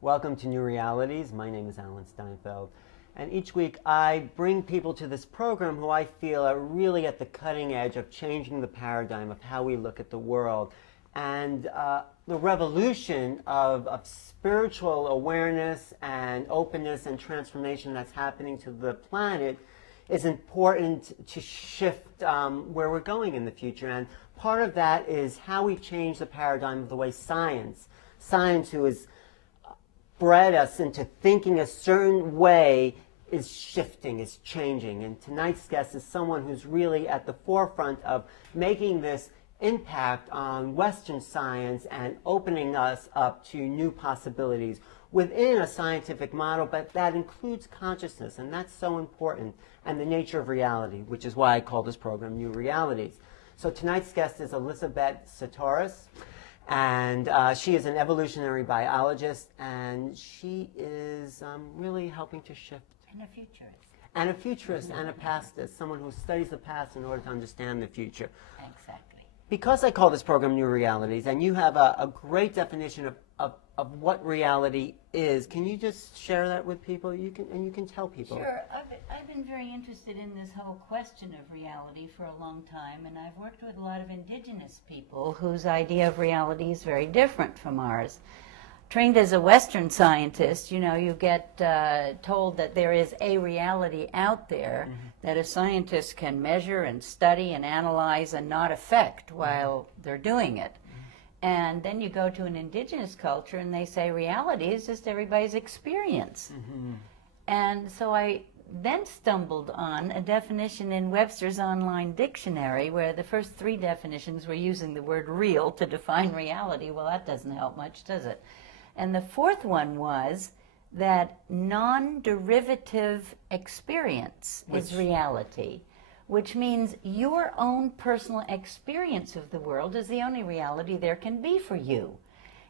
Welcome to New Realities. My name is Alan Steinfeld. And each week I bring people to this program who I feel are really at the cutting edge of changing the paradigm of how we look at the world. And the revolution of spiritual awareness and openness and transformation that's happening to the planet is important to shift where we're going in the future. And part of that is how we change the paradigm of the way science who has bred us into thinking a certain way, is shifting, is changing. And tonight's guest is someone who's really at the forefront of making this impact on Western science and opening us up to new possibilities within a scientific model, but that includes consciousness, and that's so important, and the nature of reality, which is why I call this program New Realities. So tonight's guest is Elisabet Sahtouris, and she is an evolutionary biologist, and she is really helping to shift. And a futurist. And a futurist and a pastist, someone who studies the past in order to understand the future. Exactly. Because I call this program New Realities, and you have a great definition of what reality is, can you just share that with people? You can tell people. Sure. I've been very interested in this whole question of reality for a long time, and I've worked with a lot of indigenous people whose idea of reality is very different from ours. Trained as a Western scientist, you know, you get told that there is a reality out there that a scientist can measure and study and analyze and not affect while they're doing it. And then you go to an indigenous culture and they say reality is just everybody's experience. And so I then stumbled on a definition in Webster's Online Dictionary where the first three definitions were using the word real to define reality. Well, that doesn't help much, does it? And the fourth one was that non-derivative experience is reality, which means your own personal experience of the world is the only reality there can be for you.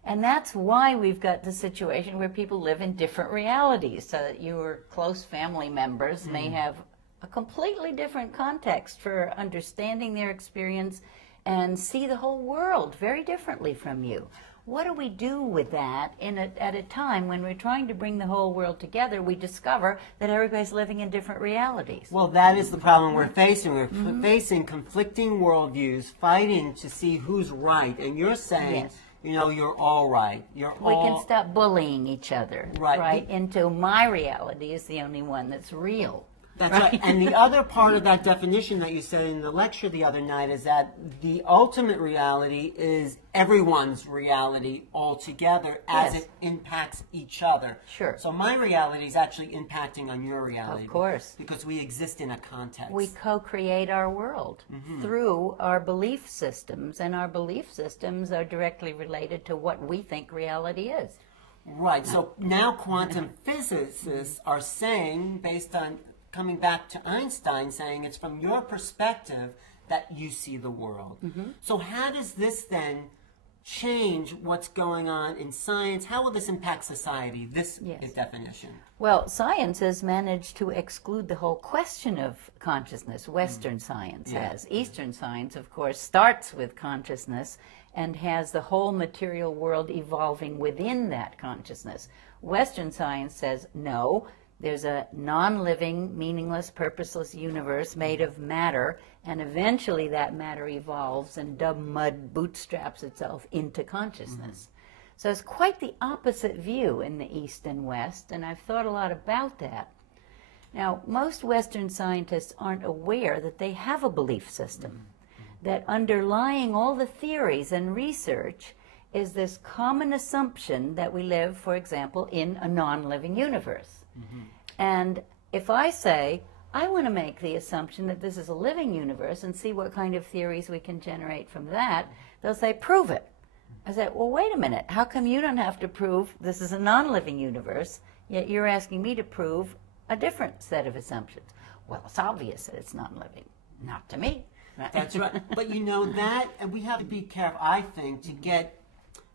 And that's why we've got the situation where people live in different realities, so that your close family members may have a completely different context for understanding their experience and see the whole world very differently from you. What do we do with that at a time when we're trying to bring the whole world together? We discover that everybody's living in different realities. Well, that is the problem we're facing. We're facing conflicting worldviews, fighting to see who's right. And you're saying, you know, you're all right. We can stop bullying each other, right? Into my reality is the only one that's real. That's right. And the other part of that definition that you said in the lecture the other night is that the ultimate reality is everyone's reality altogether as it impacts each other. Sure. So my reality is actually impacting on your reality. Of course. Because we exist in a context. We co-create our world through our belief systems, and our belief systems are directly related to what we think reality is. Right. So now quantum physicists are saying, based on coming back to Einstein, saying it's from your perspective that you see the world. So how does this then change what's going on in science? How will this impact society, this definition? Well, science has managed to exclude the whole question of consciousness. Western science has. Eastern science, of course, starts with consciousness and has the whole material world evolving within that consciousness. Western science says, no, there's a non-living, meaningless, purposeless universe made of matter, and eventually that matter evolves and mud bootstraps itself into consciousness. So it's quite the opposite view in the East and West, and I've thought a lot about that. Now, most Western scientists aren't aware that they have a belief system, that underlying all the theories and research is this common assumption that we live, for example, in a non-living universe. And if I say, I want to make the assumption that this is a living universe and see what kind of theories we can generate from that, they'll say, prove it. I say, well, wait a minute. How come you don't have to prove this is a non-living universe, yet you're asking me to prove a different set of assumptions? Well, it's obvious that it's non-living. Not to me. That's right. But you know that, and we have to be careful, I think, to get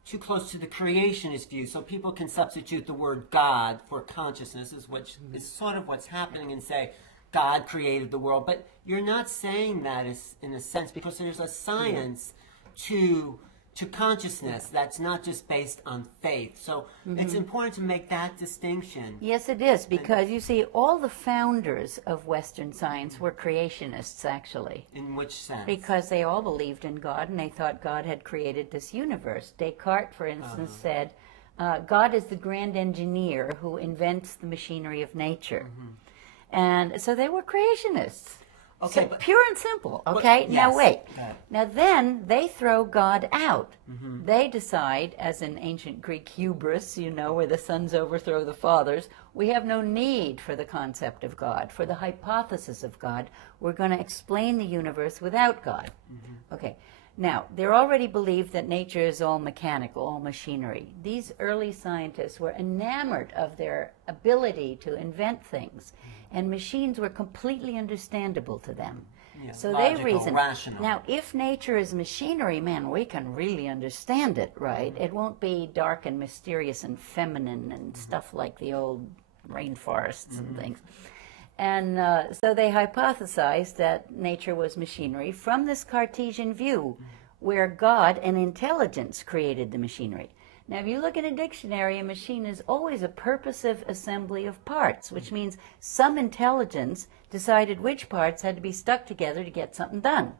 too close to the creationist view, so people can substitute the word God for consciousness, which is sort of what's happening, and say God created the world. But you're not saying that in a sense, because there's a science to to consciousness that's not just based on faith. So it's important to make that distinction. Yes, it is, because you see, all the founders of Western science were creationists, actually. In which sense? Because they all believed in God, and they thought God had created this universe. Descartes, for instance, said, God is the grand engineer who invents the machinery of nature. And so they were creationists. Okay, So but, pure and simple, okay? Now yes. wait. Now then, they throw God out. They decide, as in ancient Greek hubris, you know, where the sons overthrow the fathers, we have no need for the concept of God, for the hypothesis of God. We're going to explain the universe without God. Okay. Now, they're already believed that nature is all mechanical, all machinery. These early scientists were enamored of their ability to invent things, and machines were completely understandable to them. Yeah, so logical, they reasoned, rational. now, if nature is machinery, man, we can really understand it, right? It won't be dark and mysterious and feminine and stuff like the old rainforests and things. And so they hypothesized that nature was machinery from this Cartesian view, where God and intelligence created the machinery. Now, if you look at a dictionary, a machine is always a purposive assembly of parts, which means some intelligence decided which parts had to be stuck together to get something done.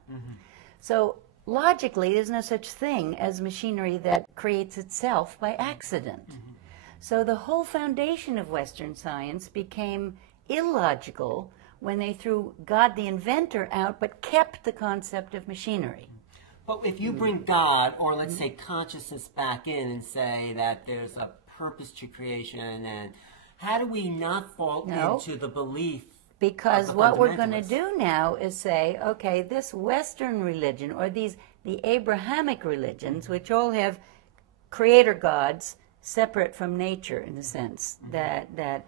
So logically, there's no such thing as machinery that creates itself by accident. So the whole foundation of Western science became illogical when they threw God the inventor out but kept the concept of machinery. But if you bring God, or let's say consciousness, back in and say that there's a purpose to creation, and how do we not fall into the belief? Because what we're going to do now is say, okay, this Western religion, or the Abrahamic religions, which all have creator gods separate from nature in a sense, that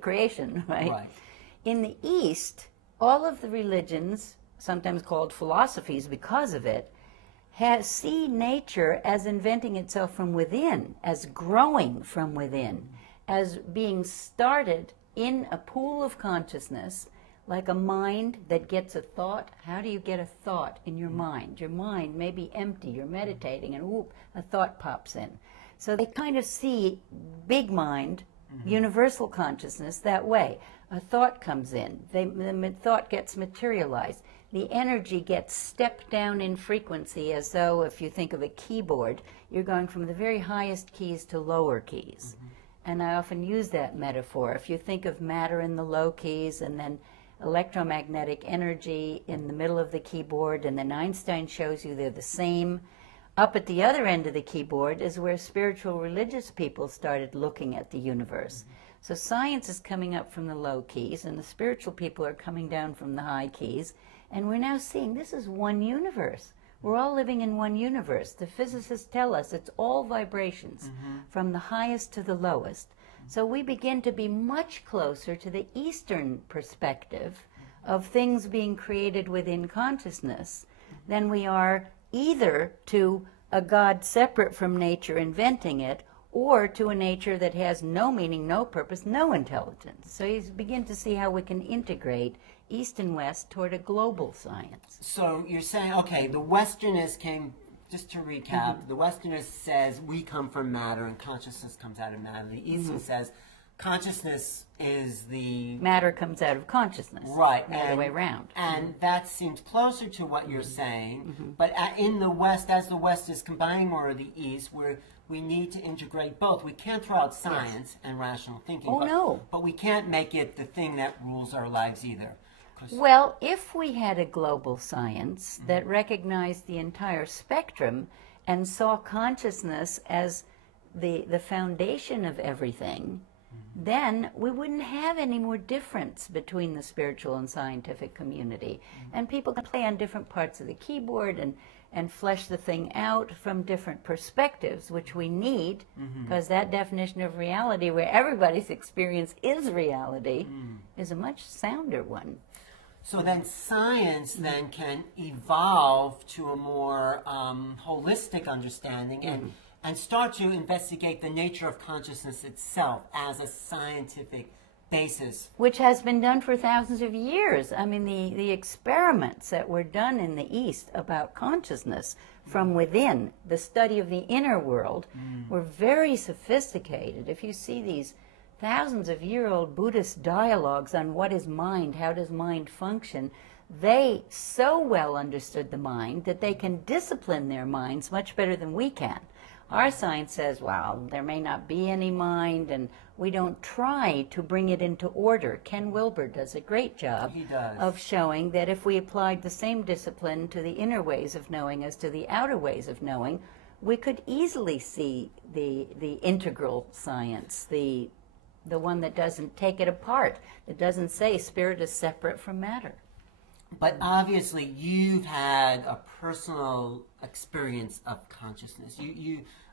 creation, right? In the East, all of the religions, sometimes called philosophies because of it, see nature as inventing itself from within, as growing from within, as being started in a pool of consciousness, like a mind that gets a thought. How do you get a thought in your mind? Your mind may be empty, you're meditating, and whoop, a thought pops in. So they kind of see big mind, universal consciousness that way. A thought comes in, the thought gets materialized. The energy gets stepped down in frequency, as though if you think of a keyboard, you're going from the very highest keys to lower keys. And I often use that metaphor. If you think of matter in the low keys and then electromagnetic energy in the middle of the keyboard, and then Einstein shows you they're the same. Up at the other end of the keyboard is where spiritual religious people started looking at the universe. So science is coming up from the low keys, and the spiritual people are coming down from the high keys. And we're now seeing this is one universe. We're all living in one universe. The physicists tell us it's all vibrations from the highest to the lowest. So we begin to be much closer to the Eastern perspective of things being created within consciousness than we are either to a God separate from nature inventing it, or to a nature that has no meaning, no purpose, no intelligence. So you begin to see how we can integrate East and West toward a global science. So you're saying, okay, the Westernist came, just to recap, the Westernist says we come from matter and consciousness comes out of matter. The Eastern says consciousness is the... Matter comes out of consciousness. Right. The other way around. And that seems closer to what you're saying. But in the West, as the West is combining more of the East, we need to integrate both. We can't throw out science and rational thinking. Oh, no. But we can't make it the thing that rules our lives either. Well, if we had a global science that recognized the entire spectrum and saw consciousness as the foundation of everything, then we wouldn't have any more difference between the spiritual and scientific community. And people can play on different parts of the keyboard and flesh the thing out from different perspectives, which we need, because that definition of reality, where everybody's experience is reality, is a much sounder one. So then science then can evolve to a more holistic understanding and start to investigate the nature of consciousness itself as a scientific basis. Which has been done for thousands of years. I mean, the experiments that were done in the East about consciousness from within, the study of the inner world, were very sophisticated. If you see these thousands of year-old Buddhist dialogues on what is mind, how does mind function, they so well understood the mind that they can discipline their minds much better than we can. Our science says, well, there may not be any mind, and we don't try to bring it into order. Ken Wilber does a great job of showing that if we applied the same discipline to the inner ways of knowing as to the outer ways of knowing, we could easily see the integral science, the one that doesn't take it apart, that doesn't say spirit is separate from matter. But obviously, you've had a personal experience of consciousness.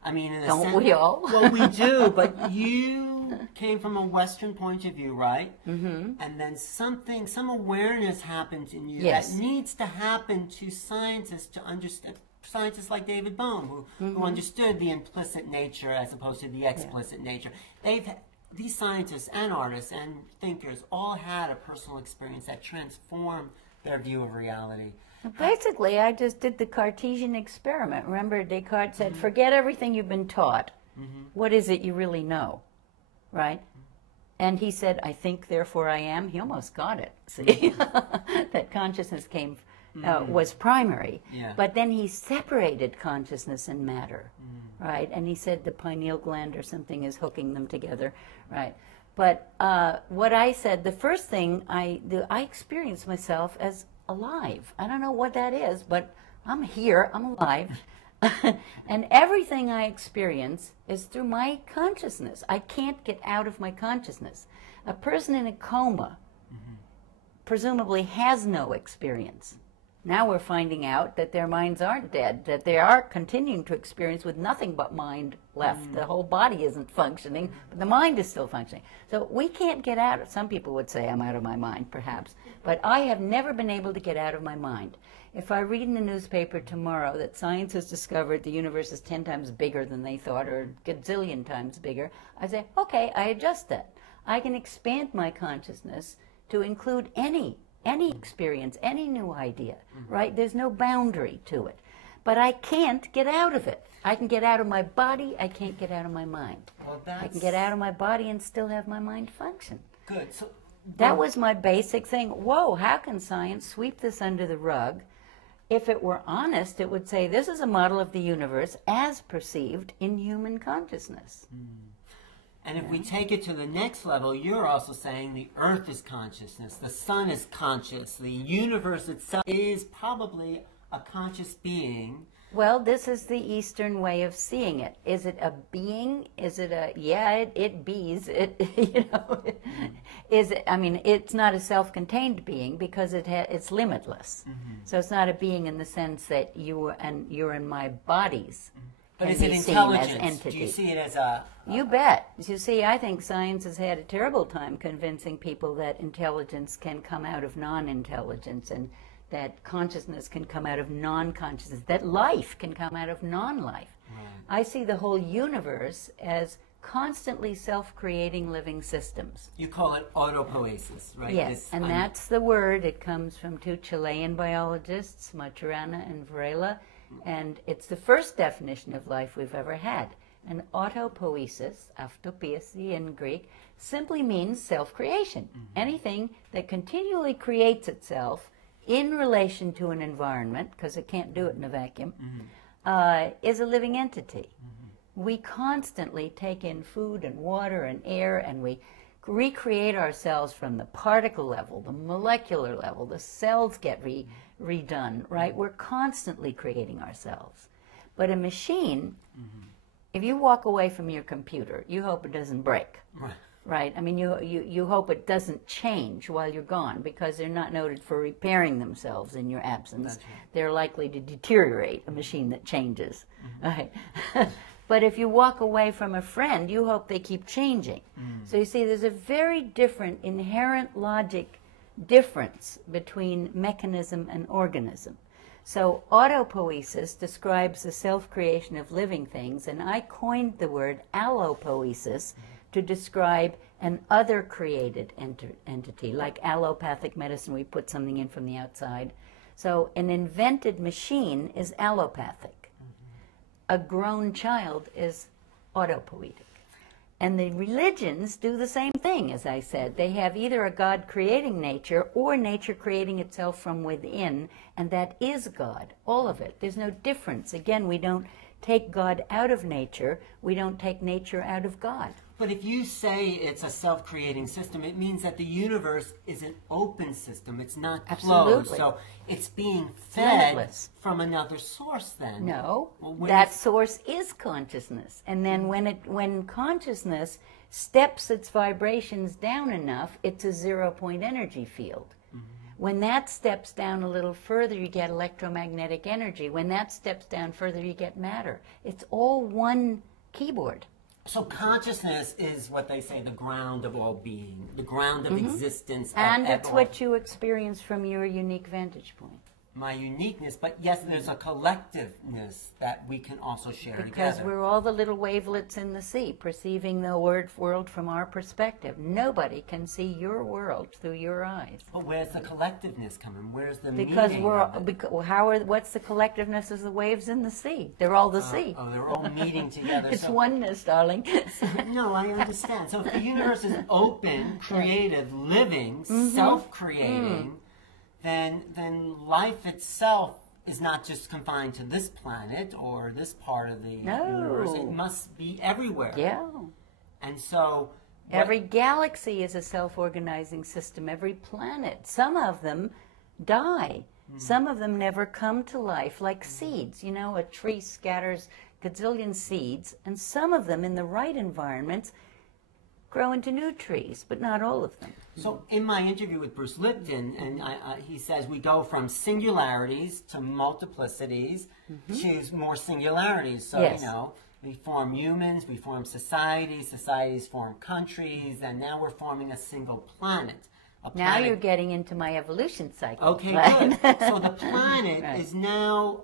I mean, in a sense, we all? Well, we do, but you came from a Western point of view, right? Mm-hmm. And then some awareness happens in you Yes. that needs to happen to scientists to understand. Scientists like David Bohm, who understood the implicit nature as opposed to the explicit nature. These scientists and artists and thinkers all had a personal experience that transformed their view of reality. Basically, I just did the Cartesian experiment. Remember, Descartes said, forget everything you've been taught. What is it you really know? Right? And he said, I think, therefore I am. He almost got it. See? That consciousness was primary. Yeah. But then he separated consciousness and matter. Right? And he said the pineal gland or something is hooking them together. Right? But what I said, the first thing I experienced myself as alive. I don't know what that is, but I'm here, I'm alive. And everything I experience is through my consciousness. I can't get out of my consciousness. A person in a coma presumably has no experience. Now we're finding out that their minds aren't dead, that they are continuing to experience with nothing but mind left. The whole body isn't functioning, but the mind is still functioning. So we can't get out of, some people would say I'm out of my mind, perhaps, but I have never been able to get out of my mind. If I read in the newspaper tomorrow that science has discovered the universe is 10 times bigger than they thought, or a gazillion times bigger, I say, okay, I adjust that. I can expand my consciousness to include any experience, any new idea, right? There's no boundary to it. But I can't get out of it. I can get out of my body, I can't get out of my mind. Well, I can get out of my body and still have my mind function. Good. So, that was my basic thing. Whoa, how can science sweep this under the rug? If it were honest, it would say this is a model of the universe as perceived in human consciousness. And if we take it to the next level, you're also saying the earth is consciousness, the sun is conscious, the universe itself is probably a conscious being. Well, this is the Eastern way of seeing it. Is it a being? Is it a, it bees, you know. Is it, I mean, it's not a self-contained being because it's limitless. So it's not a being in the sense that you're in my bodies. But is it intelligence? Do you see it as a... You bet. You see, I think science has had a terrible time convincing people that intelligence can come out of non-intelligence and that consciousness can come out of non-consciousness, that life can come out of non-life. Right. I see the whole universe as constantly self-creating living systems. You call it autopoiesis, right? Yes, and that's the word. It comes from two Chilean biologists, Maturana and Varela, and it's the first definition of life we've ever had. And autopoiesis, autopoiesis in Greek, simply means self-creation. Anything that continually creates itself in relation to an environment, because it can't do it in a vacuum, is a living entity. We constantly take in food and water and air, and we recreate ourselves from the particle level, the molecular level, the cells get redone, right? We're constantly creating ourselves. But a machine, if you walk away from your computer, you hope it doesn't break. Right? I mean, you hope it doesn't change while you're gone because they're not noted for repairing themselves in your absence. They're likely to deteriorate, a machine that changes. Right? But if you walk away from a friend, you hope they keep changing. So you see, there's a very different inherent logic difference between mechanism and organism. So autopoiesis describes the self-creation of living things, and I coined the word allopoiesis to describe an other created entity, like allopathic medicine, we put something in from the outside. So an invented machine is allopathic. A grown child is autopoietic. And the religions do the same thing, as I said. They have either a God creating nature or nature creating itself from within, and that is God, all of it. There's no difference. Again, we don't take God out of nature. We don't take nature out of God. But if you say it's a self-creating system, it means that the universe is an open system. It's not closed. Absolutely. So it's being fed Limitless. from another source then. No, Well, that source is consciousness. And then when consciousness steps its vibrations down enough, it's a zero-point energy field. When that steps down a little further, you get electromagnetic energy. When that steps down further, you get matter. It's all one keyboard. So consciousness is what they say the ground of all being, the ground of existence. And of it's what you experience from your unique vantage point. My uniqueness, but yes, there's a collectiveness that we can also share Because together. we're all the little wavelets in the sea, perceiving the world from our perspective. Nobody can see your world through your eyes. But where's the collectiveness coming? Where's the Because meaning we're of it? what's the collectiveness of the waves in the sea? They're all the sea. Oh, they're all meeting together. It's So- oneness, darling. No, I understand. So if the universe is open, creative, living, self-creating, then life itself is not just confined to this planet or this part of the universe. It must be everywhere. Yeah. And so Every galaxy is a self-organizing system, every planet. Some of them die. Some of them never come to life, like seeds. You know, a tree scatters gazillion seeds, and some of them, in the right environments, grow into new trees, but not all of them. So in my interview with Bruce Lipton, and he says we go from singularities to multiplicities to more singularities. So, Yes. you know, we form humans, we form societies, societies form countries, and now we're forming a single planet. Now you're getting into my evolution cycle. Okay, right? good. So the planet Right. is now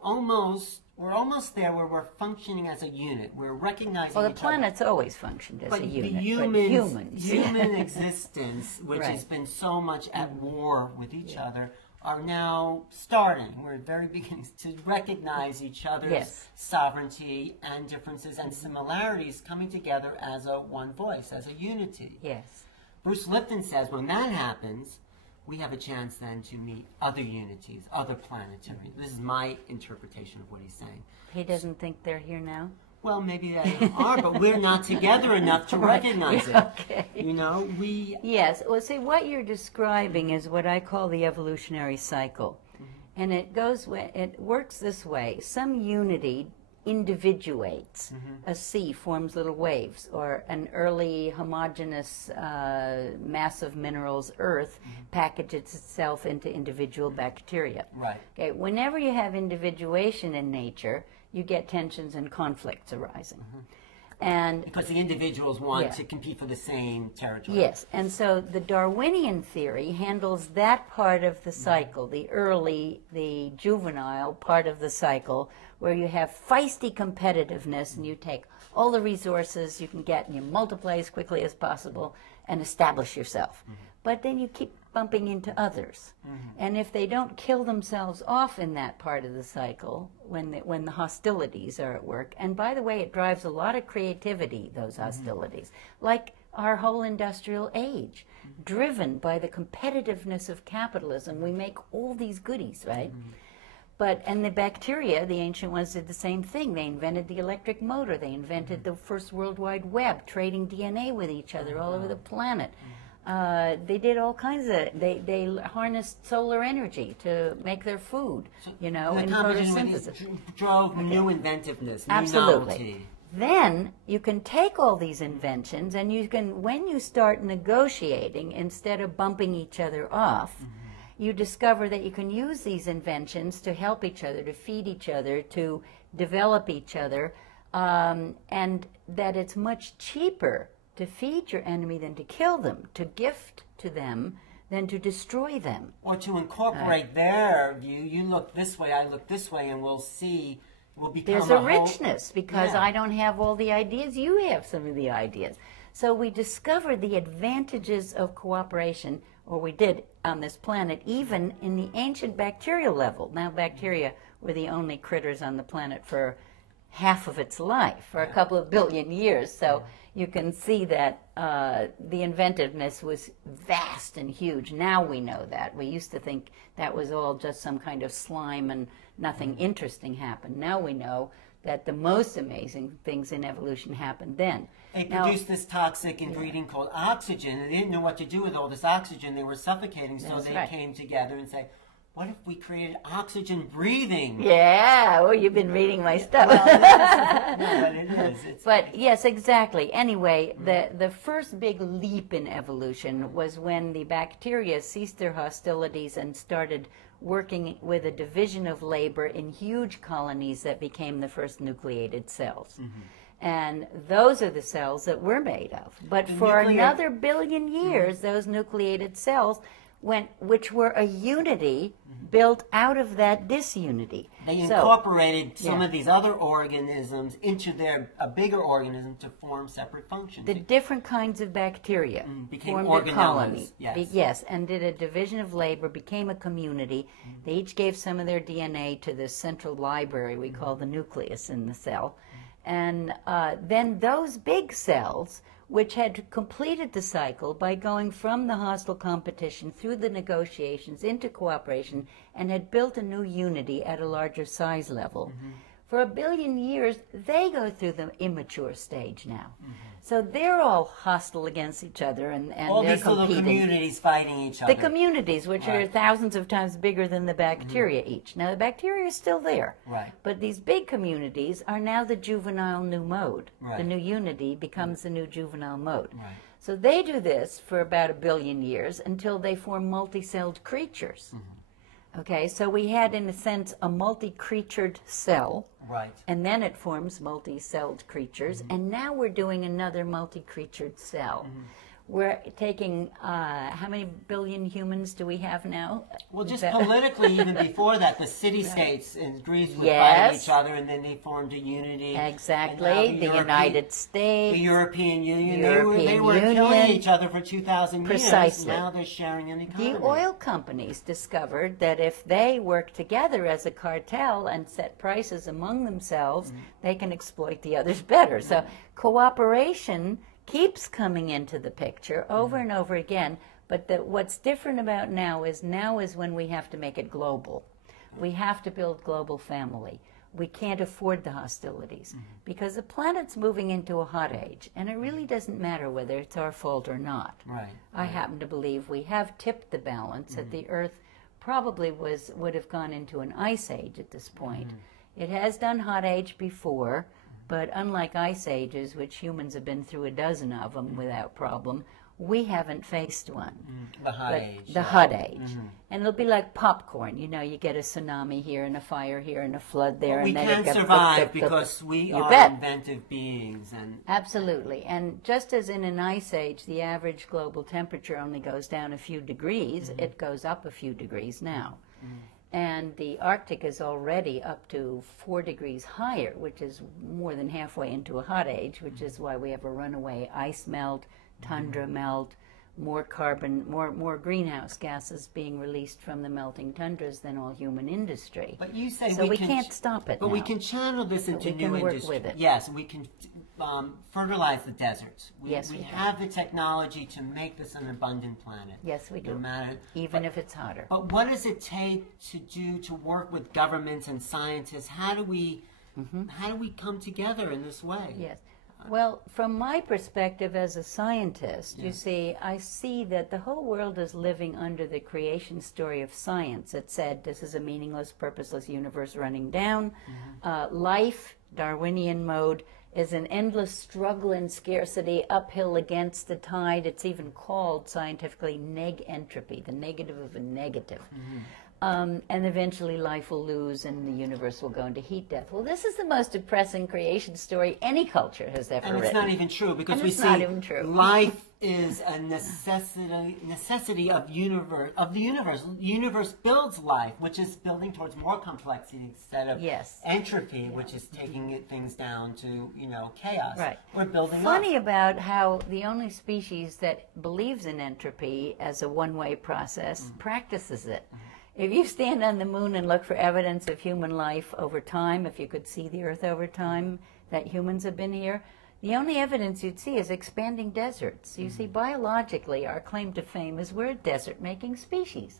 we're almost there where we're functioning as a unit. We're recognizing Well, the each other. planet's always functioned as But a unit. the humans. human existence, which Right. has been so much at war with each other, are now starting. We're at the very beginning to recognize each other's Yes. sovereignty and differences and similarities coming together as a one voice, as a unity. Yes. Bruce Lipton says when that happens, we have a chance then to meet other unities, other planetary. This is my interpretation of what he's saying. He doesn't think they're here now? Well, maybe they are, but we're not together enough to Right. recognize Yeah, it. okay. You know, we... Yes. Well, see, what you're describing is what I call the evolutionary cycle. And it works this way. Some unity individuates. A sea forms little waves, or an early homogeneous mass of minerals, earth, packages itself into individual bacteria. Right. Okay. Whenever you have individuation in nature, you get tensions and conflicts arising. And Because the individuals want Yeah. to compete for the same territory. yes, and so the Darwinian theory handles that part of the cycle, the early, the juvenile part of the cycle, where you have feisty competitiveness and you take all the resources you can get and you multiply as quickly as possible and establish yourself. But then you keep bumping into others. And if they don't kill themselves off in that part of the cycle, when the hostilities are at work, and by the way, it drives a lot of creativity, those hostilities, like our whole industrial age, driven by the competitiveness of capitalism. We make all these goodies, right? And the bacteria, the ancient ones, did the same thing. They invented the electric motor. They invented the first World Wide Web, trading DNA with each other all over the planet. They did all kinds of, they harnessed solar energy to make their food, you know, The in competition with photosynthesis. it drove new inventiveness, new Absolutely. novelty. Then you can take all these inventions and you can, when you start negotiating, instead of bumping each other off, you discover that you can use these inventions to help each other, to feed each other, to develop each other, and that it's much cheaper to feed your enemy than to kill them, to gift to them than to destroy them. Or to incorporate their view. You look this way, I look this way, and we'll see, we'll become There's a a whole- richness because Yeah. I don't have all the ideas. You have some of the ideas. So we discovered the advantages of cooperation, or we did on this planet, even in the ancient bacterial level. Now bacteria were the only critters on the planet for half of its life, for a couple of billion years. So you can see that the inventiveness was vast and huge. Now we know that. We used to think that was all just some kind of slime and nothing interesting happened. Now we know that the most amazing things in evolution happened then. They produced this toxic ingredient called oxygen, and they didn't know what to do with all this oxygen. They were suffocating, so they came together and said, what if we created oxygen breathing? Yeah, well, you've been reading my stuff. Well, no, but it is. But yes, exactly. Anyway, the first big leap in evolution was when the bacteria ceased their hostilities and started working with a division of labor in huge colonies that became the first nucleated cells. And those are the cells that we're made of. But for another billion years, those nucleated cells which were a unity built out of that disunity. They incorporated some of these other organisms into a bigger organism to form separate functions. The different kinds of bacteria became formed a colony. Yes. And did a division of labor, became a community. They each gave some of their DNA to this central library we call the nucleus in the cell. And then those big cells, which had completed the cycle by going from the hostile competition through the negotiations into cooperation and had built a new unity at a larger size level. For a billion years, they go through the immature stage now. So they're all hostile against each other, and all they're these competing. little communities fighting each other. The communities, which are thousands of times bigger than the bacteria each. Now, the bacteria is still there. But these big communities are now the juvenile new mode. The new unity becomes the new juvenile mode. So they do this for about a billion years until they form multi-celled creatures. Okay, so we had, in a sense, a multi-creatured cell. And then it forms multi-celled creatures. And now we're doing another multi-creatured cell. We're taking, how many billion humans do we have now? Well, just politically, even before that, the city-states in Greece were fighting each other, and then they formed a unity. Exactly. The United States. The European Union. They were killing each other for 2,000 years. Precisely. Now they're sharing an economy. The oil companies discovered that if they work together as a cartel and set prices among themselves, they can exploit the others better. So cooperation keeps coming into the picture over and over again, but what's different about now is when we have to make it global. We have to build global family. We can't afford the hostilities because the planet's moving into a hot age, and it really doesn't matter whether it's our fault or not. I happen to believe we have tipped the balance, that the Earth probably would have gone into an ice age at this point. It has done hot age before, but unlike ice ages, which humans have been through a dozen of them without problem, we haven't faced one. The hot age. The hot age. And it'll be like popcorn. You know, you get a tsunami here and a fire here and a flood there. But and then we can survive because we are inventive beings. Absolutely. And just as in an ice age, the average global temperature only goes down a few degrees, it goes up a few degrees now. And the Arctic is already up to 4 degrees higher, which is more than halfway into a hot age, which is why we have a runaway ice melt, tundra melt, more carbon, more greenhouse gases being released from the melting tundras than all human industry. But you say so we can't stop it. But we can channel this into new industry. Work with it. Yes, we can fertilize the deserts. We we have the technology to make this an abundant planet. Yes, we do. Even if it's hotter. But what does it take to work with governments and scientists? How do we come together in this way? Yes. Well, from my perspective as a scientist, you see, I see that the whole world is living under the creation story of science. It said this is a meaningless, purposeless universe running down. Life, Darwinian mode, is an endless struggle and scarcity, uphill against the tide. It's even called scientifically neg-entropy, the negative of a negative. And eventually life will lose and the universe will go into heat death. Well, this is the most depressing creation story any culture has ever written. And it's not even true because we see not even true. life is a necessity of the universe. The universe builds life, which is building towards more complexity instead of entropy, which is taking things down to chaos. Right. We're building Funny up. about how the only species that believes in entropy as a one-way process practices it. If you stand on the moon and look for evidence of human life over time, if you could see the Earth over time, that humans have been here, the only evidence you'd see is expanding deserts. You see, biologically, our claim to fame is we're a desert-making species.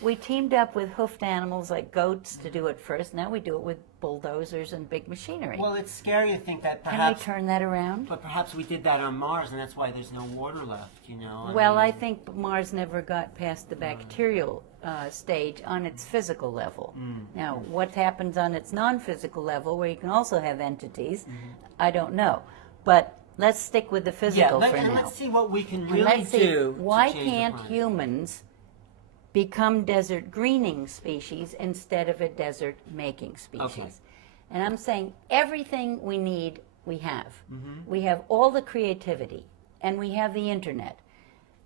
We teamed up with hoofed animals like goats to do it first. Now we do it with bulldozers and big machinery. Well, it's scary to think that perhaps... Can we turn that around? But perhaps we did that on Mars, and that's why there's no water left, I think Mars never got past the bacterial stage on its physical level. Now, what happens on its non-physical level, where you can also have entities, I don't know. But let's stick with the physical for now. Let's see what we can really do. Why can't humans become desert greening species instead of a desert making species? Okay. And I'm saying everything we need, we have. We have all the creativity, and we have the internet.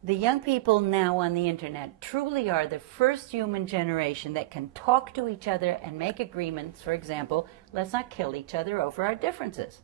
The young people now on the internet truly are the first human generation that can talk to each other and make agreements. For example, let's not kill each other over our differences.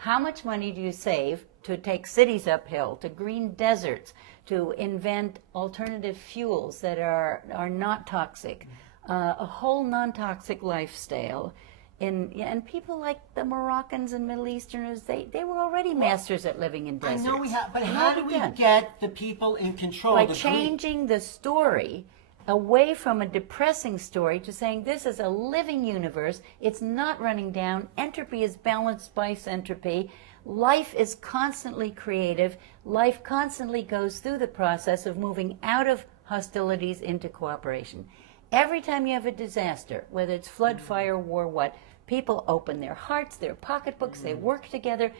How much money do you save to take cities uphill, to green deserts, to invent alternative fuels that are not toxic, a whole non-toxic lifestyle? And people like the Moroccans and Middle Easterners, they were already masters at living in deserts. I know we have, but how do we get the people in control? By changing the story away from a depressing story to saying this is a living universe, it's not running down, entropy is balanced by entropy, life is constantly creative, life constantly goes through the process of moving out of hostilities into cooperation. Every time you have a disaster, whether it's flood, fire, war, what, people open their hearts, their pocketbooks, they work together,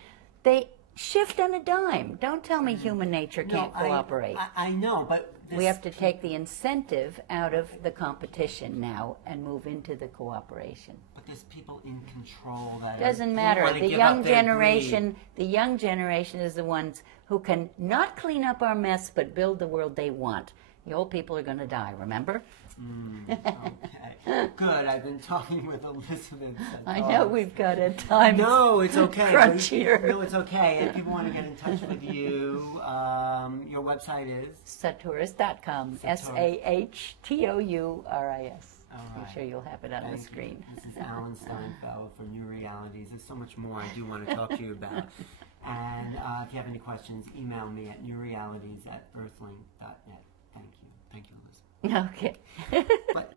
they shift on a dime. Don't tell me human nature can't cooperate. I know, but... We have to take the incentive out of the competition now and move into the cooperation. But there's people in control that doesn't matter. The young generation is the ones who can not clean up our mess but build the world they want. The old people are going to die, remember? Okay. Good. I've been talking with Elisabet. I know we've got a time it's okay. crunch here. No, it's okay. If people want to get in touch with you, your website is? Sahtouris.com. Sahtouris. I'm sure you'll have it on the screen. This is Alan Steinfeld for New Realities. There's so much more I do want to talk to you about. And if you have any questions, email me at newrealities@earthlink.net. Thank you. Thank you, Elizabeth. Okay. But